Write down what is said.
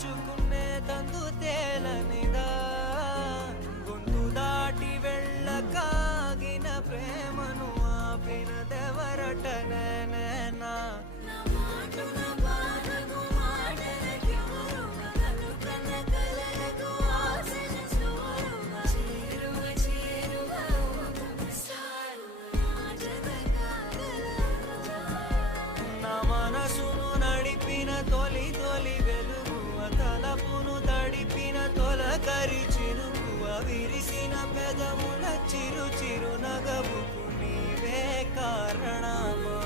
తలుచుకునే తందు తేలనిదా గొంతు దాటి వెళ్ళకాగిన ప్రేమను ఆపినదెవరటనేనా మనసును నడిపిన తొలి తొలి వెలుగు తలపును తడిపిన తొలకరి చిరుకు విరిసిన పెదముల చిరు చిరు నగవుకు నీవే కారణమా.